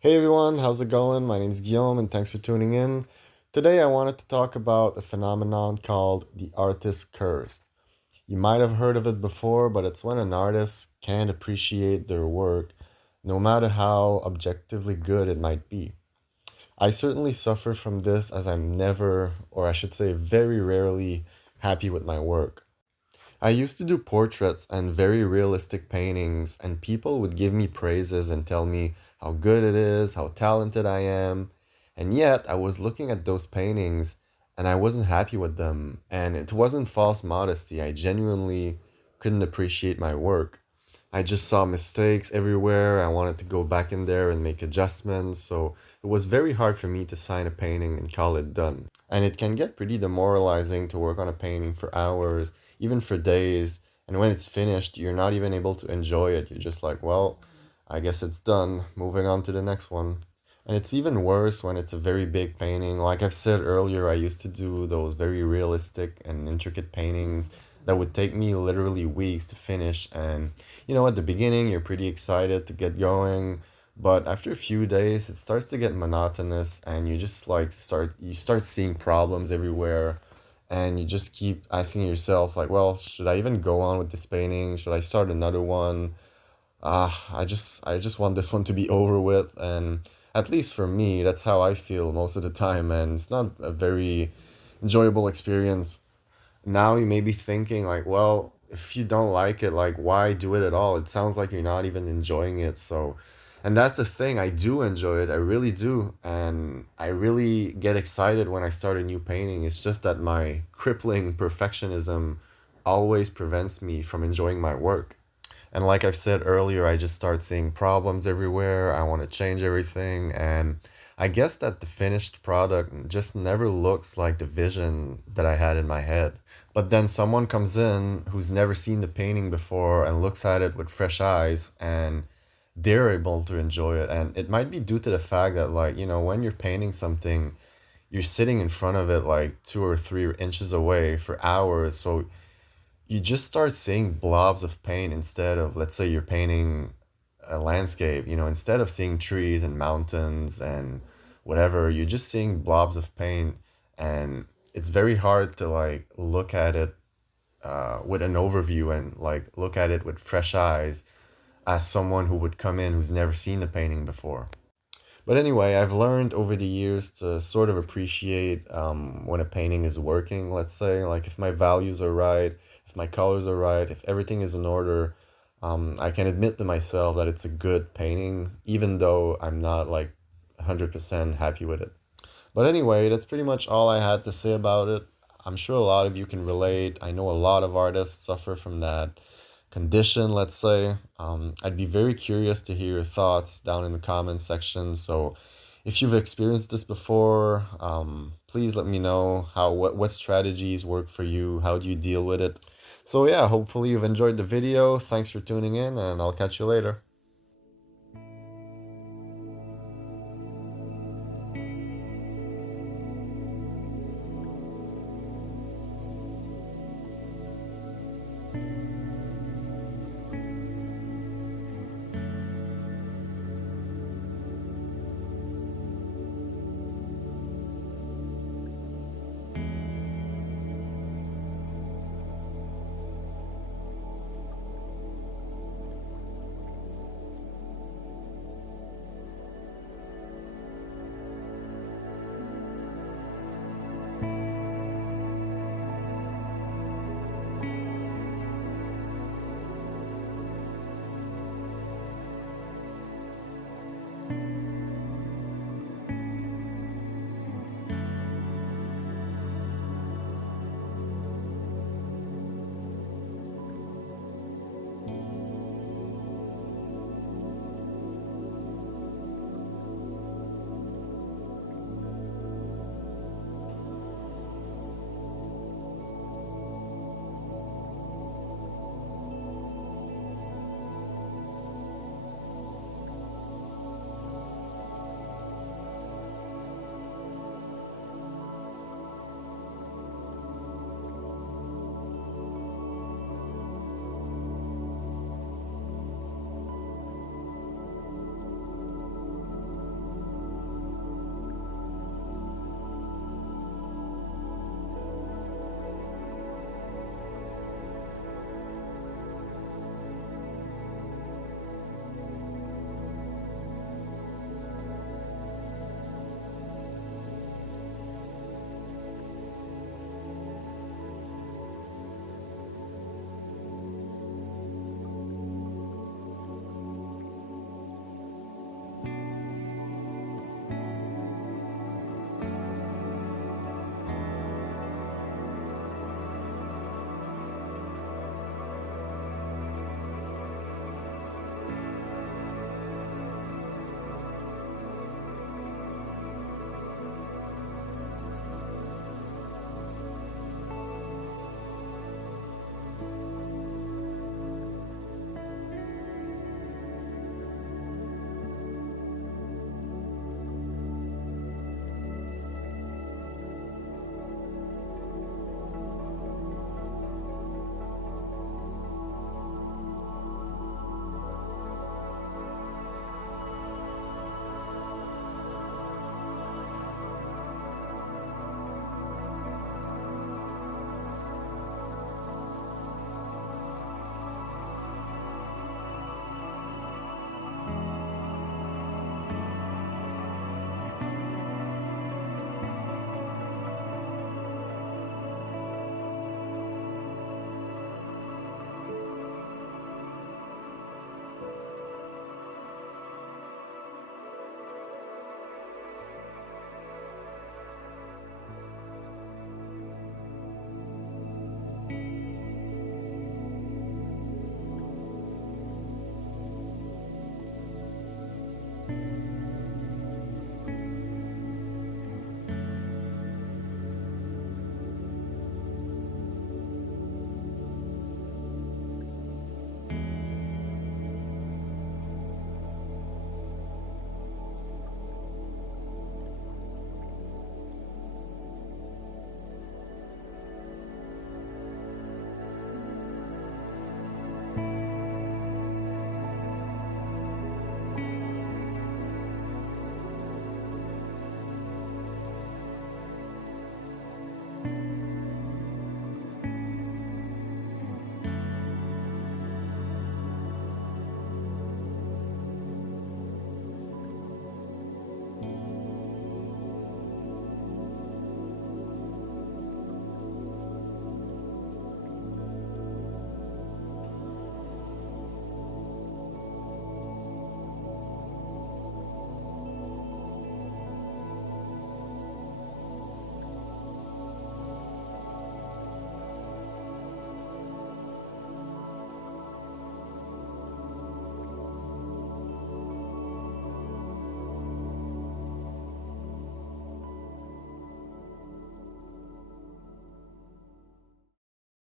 Hey everyone, how's it going? My name's Guillaume and thanks for tuning in. Today I wanted to talk about a phenomenon called the artist curse. You might have heard of it before, but it's when an artist can't appreciate their work, no matter how objectively good it might be. I certainly suffer from this as I'm never, or I should say very rarely, happy with my work. I used to do portraits and very realistic paintings, and people would give me praises and tell me how good it is, how talented I am. And yet, I was looking at those paintings and I wasn't happy with them. And it wasn't false modesty, I genuinely couldn't appreciate my work. I just saw mistakes everywhere. I wanted to go back in there and make adjustments. So it was very hard for me to sign a painting and call it done. And it can get pretty demoralizing to work on a painting for hours, even for days. And when it's finished, you're not even able to enjoy it. You're just like, well, I guess it's done. Moving on to the next one. And it's even worse when it's a very big painting. Like I've said earlier, I used to do those very realistic and intricate paintings that would take me literally weeks to finish. And at the beginning, you're pretty excited to get going, but after a few days, it starts to get monotonous, and you just like start seeing problems everywhere, and you just keep asking yourself like, well, should I even go on with this painting? Should I start another one? I just want this one to be over with, and at least for me, that's how I feel most of the time, and it's not a very enjoyable experience. Now you may be thinking like, well, if you don't like it, like why do it at all? It sounds like you're not even enjoying it. So, and that's the thing, I do enjoy it. I really do. And I really get excited when I start a new painting. It's just that my crippling perfectionism always prevents me from enjoying my work. And like I've said earlier, I just start seeing problems everywhere. I want to change everything. And I guess that the finished product just never looks like the vision that I had in my head. But then someone comes in who's never seen the painting before and looks at it with fresh eyes, and they're able to enjoy it. And it might be due to the fact that, like, when you're painting something, you're sitting in front of it like 2 or 3 inches away for hours. So you just start seeing blobs of paint instead of, let's say, you're painting a landscape, instead of seeing trees and mountains and whatever, you're just seeing blobs of paint. And it's very hard to like look at it with an overview and like look at it with fresh eyes as someone who would come in who's never seen the painting before. But anyway, I've learned over the years to sort of appreciate when a painting is working, let's say, like if my values are right, if my colors are right, if everything is in order, I can admit to myself that it's a good painting, even though I'm not like 100% happy with it. But anyway, that's pretty much all I had to say about it. I'm sure a lot of you can relate. I know a lot of artists suffer from that condition, let's say. I'd be very curious to hear your thoughts down in the comments section. So if you've experienced this before, please let me know what strategies work for you. How do you deal with it? So yeah, hopefully you've enjoyed the video. Thanks for tuning in, and I'll catch you later.